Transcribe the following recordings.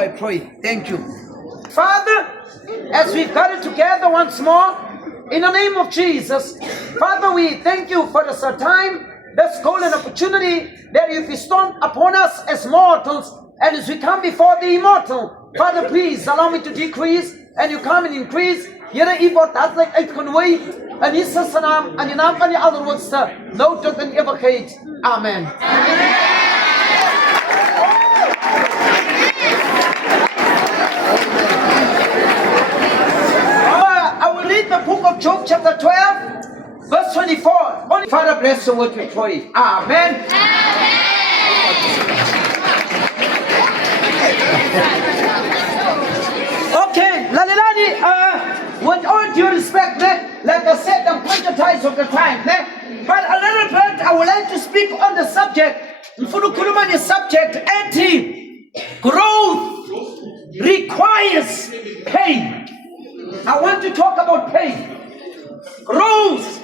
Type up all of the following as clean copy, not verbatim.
before I pray. Thank you. Father, as we've gathered together once more, in the name of Jesus, Father, we thank you for this time, this golden opportunity that you bestowed upon us as mortals, and as we come before the immortal. Father, please allow me to decrease, and you come and increase. Here, U word hartlik uitgenooi in Jesus se naam, in die naam van die Allerhoogste, nou tot in ewigheid. Amen. I will read the book of Job chapter 12, verse 24. Only Father, bless the word we pray. Amen. Okay, lalelani, with all due respect, like I said, I'm conscious of the time, but a little bit, I would like to speak on the subject. Mfulukuluma is subject, growth requires pain. I want to talk about pain. Growth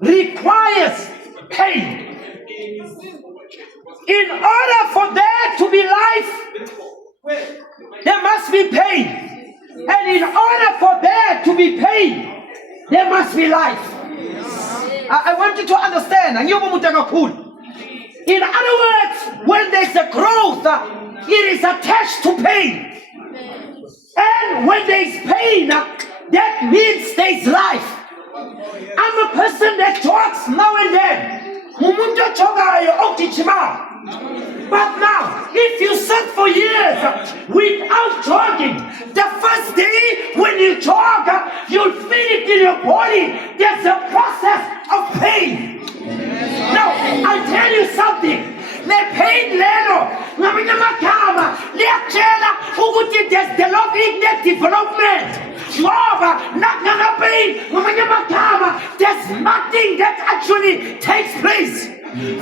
requires pain. In order for there to be life, there must be pain. And in order for there to be pain, there must be life. I want you to understand. In other words, when there's a growth, it is attached to pain. And when there's pain, that means there's life. I'm a person that talks now and then. But now, if you sit for years without jogging, the first day when you jog, you'll feel it in your body. There's a process of pain. Now, I'll tell you something. The pain level, there's development. There's nothing that actually takes place.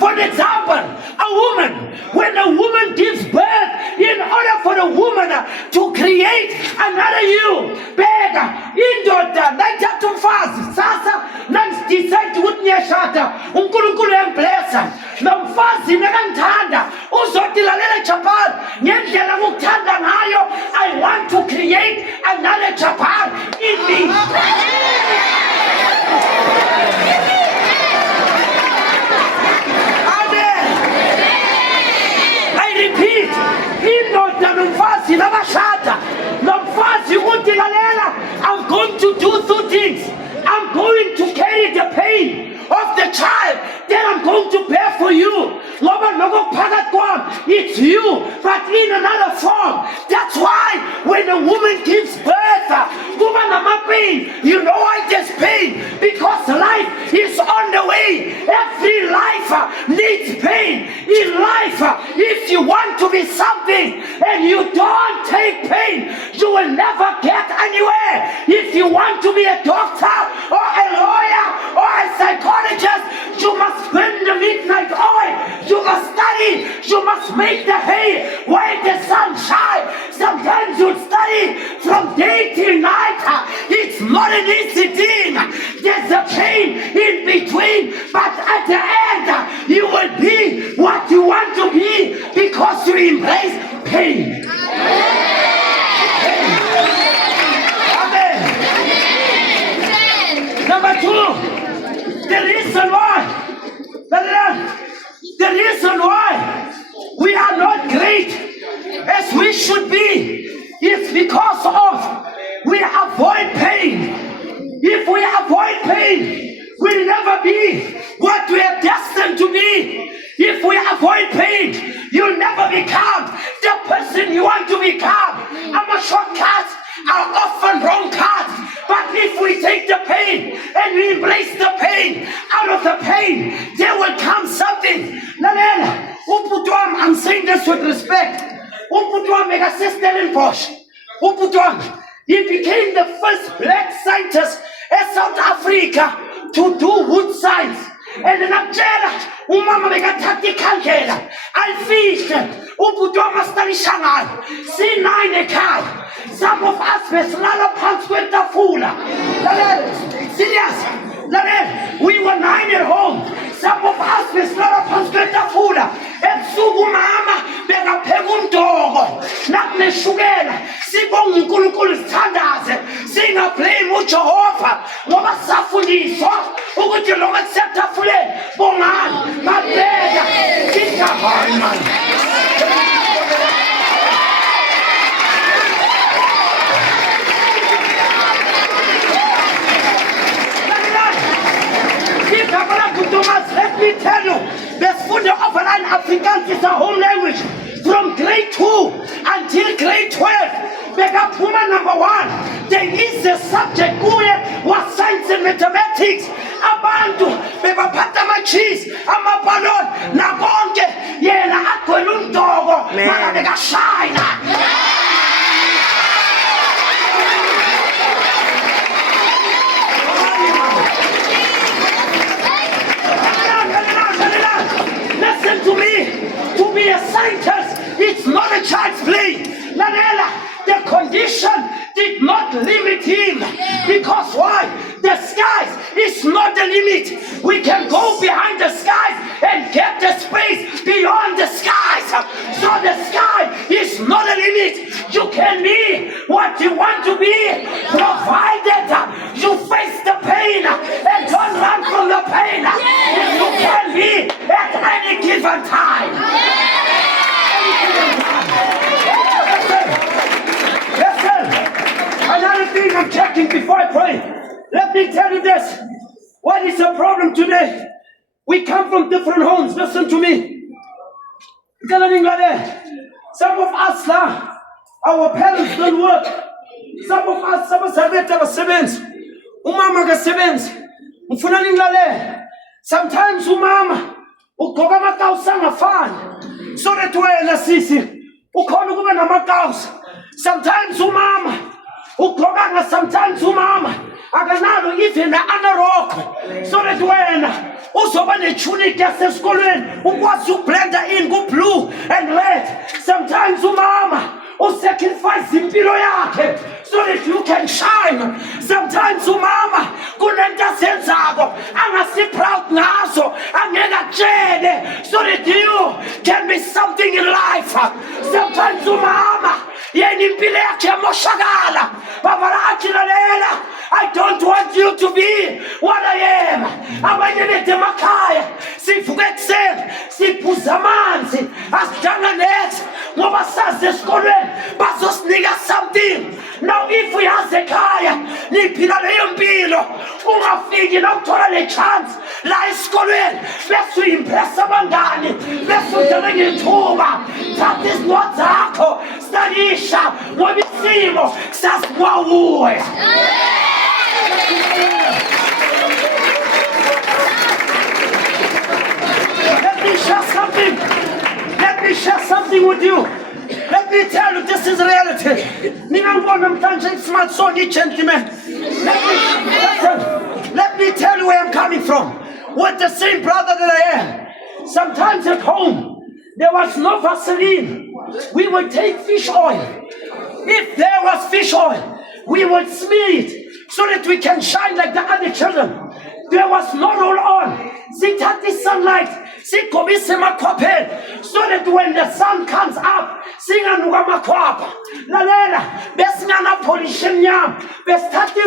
For example, a woman, when a woman gives birth, in order for the woman to create another you, bega, indoda, naitatumfazi, sasa, decide to utnyashata, unkulunkulu emblesa, namfazi nekantanda, uzotilalela chapal, ngendlela muktanda ngayo, I want to create another chapal in me. Repeat, I'm going to do two things. I'm going to carry the pain of the child that I'm going to bear for you. It's you, but in another form. That's why when a woman gives birth, you know why there's pain? Because life is on the way. Every life needs pain. In life, if you want to be something and you don't take pain, you will never get anywhere. If you want to be a doctor or a lawyer or a psychologist, you must spend the midnight oil. You must study. You must make the hay while the sun shines. Sometimes you study from day till night. It's not an easy thing. There's a pain in between, but at the end, you will be what you want to be because you embrace pain. Amen. Number two, the reason why we are not great as we should be is because of we avoid pain. If we avoid pain, we'll never be what we are destined to be. If we avoid pain, you'll never become the person you want to become. I'm a shortcut. Are often wrong cuts. But if we take the pain and we embrace the pain, out of the pain, there will come something. Lalela, I'm saying this with respect. Mega Stellenbosch. He became the first black scientist in South Africa to do wood science. And in Nigeria, umama bekathatha ikhandlela alifishe ubutwa study Shanghai C9 ekhaya. Some of us besilala phansi kwetafula. Serious. We were 9 at home. Some of us besilala phansi kwetafula. Ebusuku ngeshukela sibonga uNkulunkulu sithandaze singablame uJehova ngoba safundiswa ukuthi lokho kusethafuleni bongani babeka idabhani manje. Let me tell you, besfunde overline Afrikaans is a home language from grade 2 until grade 12. Bekaphuma number 1. There is a subject kuye was science and mathematics. Abantu bebaphatha ama-cheese, amabhalon, nakonke yena agcwele umdoko maka bekashayina. Listen to me. To be a scientist, it's not a child's play. Nanela, the condition did not limit him. Because why? The skies is not the limit. We can go behind the skies and get the space beyond the skies. So the sky is not a limit. You can be what you want to be, provided you face the pain and don't run from the pain. You can be at any given time. Listen. Another thing I'm checking before I pray. Let me tell you this. What is the problem today? We come from different homes. Listen to me. Some of us now, our parents don't work. Some of us, sometimes umama ugqoka amakawusi angafani so that wena sisi ukhona ukuba namakawusi. Sometimes umama ugqoka sometimes umama akanalo even aneroko so that wena uzoba netunic yasesikolweni ukwazi ublenda in ku-blue and red. Sometimes umama usacrifice impilo yakhe so that you can shine. Sometimes umama kunento asenzako angasi-proud ngazo angeke akutshele so that you can be something in life. Sometimes umama yena impilo yakhe yamoshakala bavarathi lalela. I don't want you to be what I am. Abanye bethu emakhaya sivuka ekuseni siphuza amanzi asidlanga nethi ngoba sazi esikolweni bazosinika something. Now if we have ekhaya niphila leyo mpilo ungafiki la uthola le chance la esikolweni bese uimpress abangani bese udala ngethuba thatha izincwadi zakho studisha ngoba isimo kusasikwawuwe. Let me share something with you. Let me tell you, this is reality. Smart son, gentlemen. Let me tell you where I'm coming from. With the same brother that I am. Sometimes at home, there was no Vaseline. We would take fish oil. If there was fish oil, we would smear it so that we can shine like the other children. There was no roll on. Sithatha sunlight, sigobise emakhwapheni so that when the sun comes up, singanuka amakhwapha. Lalela, besingana polish emnyama, besithatha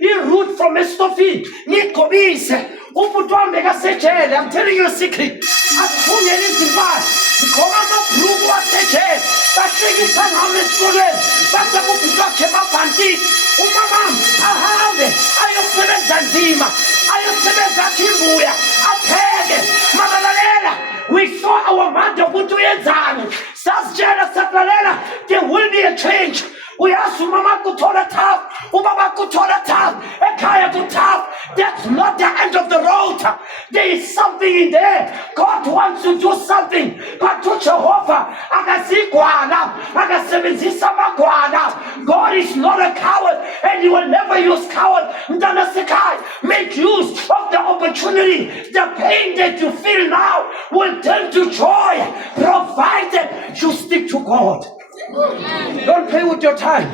i-root from estofini, ngigobise. Umuntu wami bekasejele. I'm telling you a secret. Asifungele izimpahla, ngigqoka amabhruku wasejele, bahlekisa ngami esikolweni, bathi ubhuti wakhe babhantile. Umamami ahambe ayosebenza nzima, ayosebenza akhe imbuya, apheke. Mabalalela, we saw our mother ukuthi uyenzani. Sasitshela sakulalela, there will be a change. Uyazi umama kuthola tough, ubaba kuthola tough, ekhaya tough. That's not the end of the road. There is something in there. God wants to do something. But to Jehovah, akasigwana, akasebenzisa amagwana. God is not a coward, and He will never use coward. Make use of the opportunity. The pain that you feel now will turn to joy, provided you stick to God. Don't play with your time.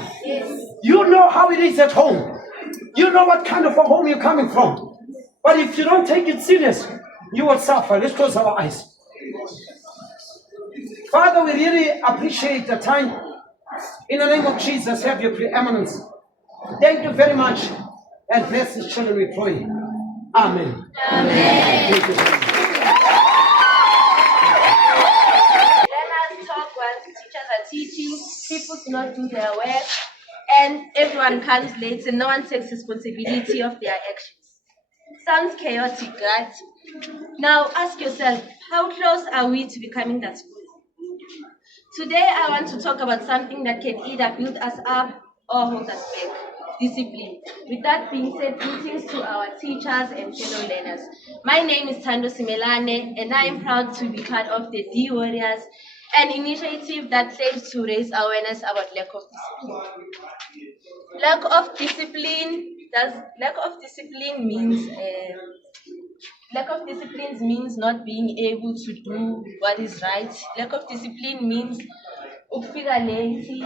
You know how it is at home. You know what kind of a home you're coming from. But if you don't take it serious, you will suffer. Let's close our eyes. Father, we really appreciate the time In the name of Jesus, have your preeminence. Thank you very much. And bless his children, we pray. Amen. Amen. Let us talk while teachers are teaching, people do not do their work, and everyone comes late and no one takes responsibility of their actions. Sounds chaotic, right? Now ask yourself, how close are we to becoming that school? Today I want to talk about something that can either build us up or hold us back. Discipline. With that being said, greetings to our teachers and fellow learners. My name is Thando Simelane, and I am proud to be part of the D Warriors, an initiative that claims to raise awareness about lack of discipline. Lack of discipline means not being able to do what is right. Lack of discipline means ukufika late,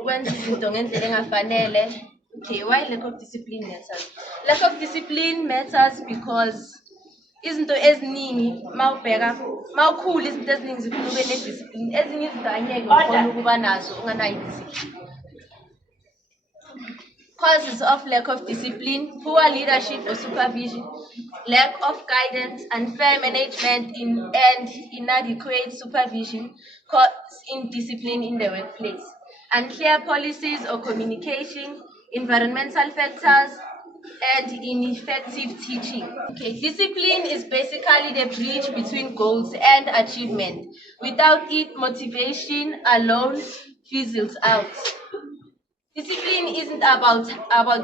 ukwenza izinto ngendlela engafanele. Okay, why lack of discipline matters? Lack of discipline matters because izinto eziningi mawukhula izinto eziningi zifuna ube nediscipline. Ezinye izinto angeke ukhona ukuba nazo unganayo idiscipline. Causes of lack of discipline: poor leadership or supervision, lack of guidance, unfair management and inadequate supervision cause indiscipline in the workplace, unclear policies or communication, environmental factors, and ineffective teaching. Okay, discipline is basically the bridge between goals and achievement. Without it, motivation alone fizzles out. Discipline isn't about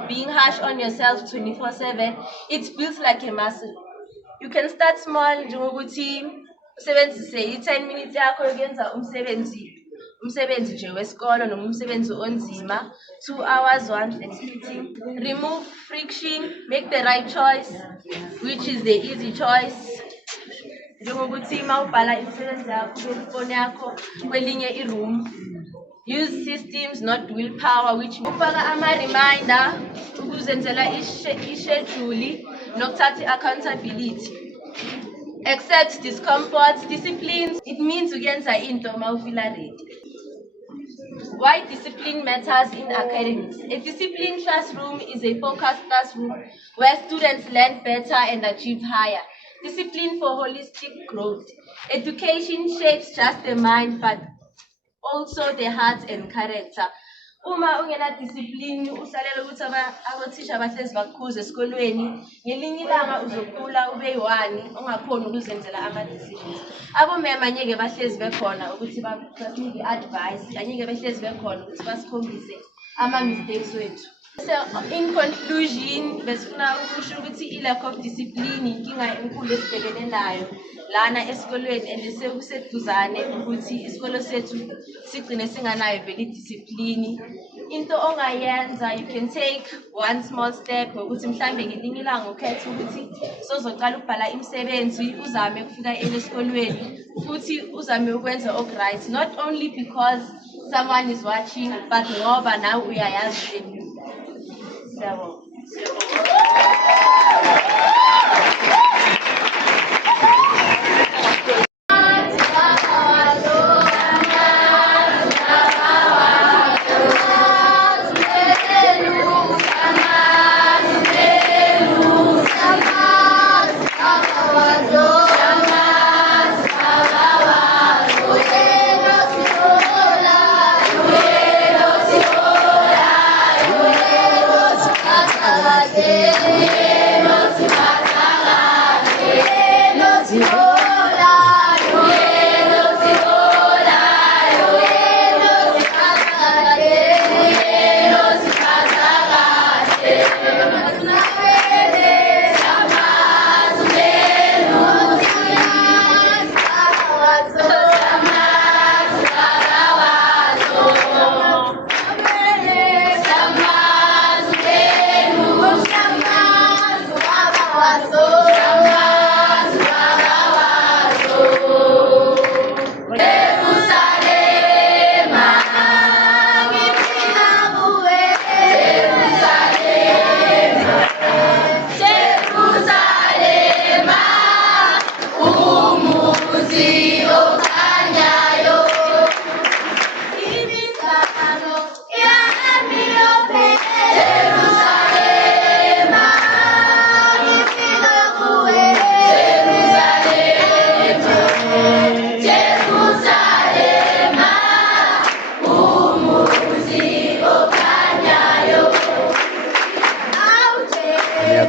being harsh on yourself 24/7. It's built like a muscle. You can start small, njengokuthi usebenzise i-10 minutes yakho yokwenza umsebenzi nje wesikolo noma umsebenzi onzima, 2 hours once and sitting. Remove friction, make the right choice, which is the easy choice. Njengokuthi mawubhala imisebenzi yakho kwifoni yakho kwelinye i-room. Use systems, not willpower, which ufaka ama-reminder, ukuzenzela i-schedule, nokuthatha accountability. Accept discomfort. Discipline, it means ukuyenza into mawufila ready. Why discipline matters in academics? A disciplined classroom is a focused classroom where students learn better and achieve higher. Discipline for holistic growth. Education shapes just the mind, but also the heart and character. Uma ungena discipline usalela ukuthi abothisha bahlezi bakukhuza esikolweni, ngelinye ilanga uzokhula ube yi-one ungakhona ukuzenzela ama-decisions. Abomama angeke bahlezi bekhona ukuthi basinike i-advice, angeke bahlezi bekhona ukuthi basikhombise ama-mistakes wethu. So in conclusion, besifuna ukusho ukuthi i-lack of discipline inkinga enkulu esibhekene nayo lana esikolweni, and sekuseduzane ukuthi isikolo sethu sigcine singanayo vele idiscipline. Into ongayenza, you can take one small step ukuthi mhlambe ngelinye ilanga ukhethe ukuthi sozoqala ukubhala imisebenzi, uzame ukufika esikolweni futhi uzame ukwenza okright, not only because someone is watching but ngoba now uyayazi. Yeah.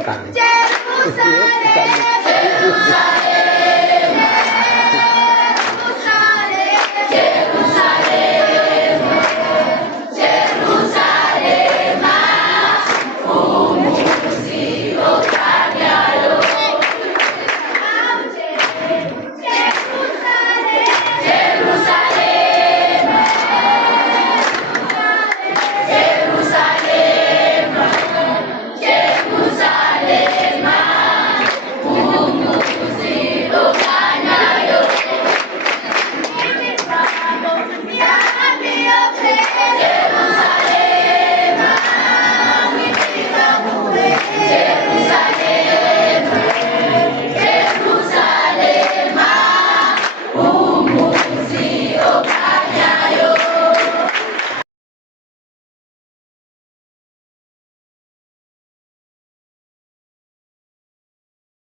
Jerusalem, Jerusalem.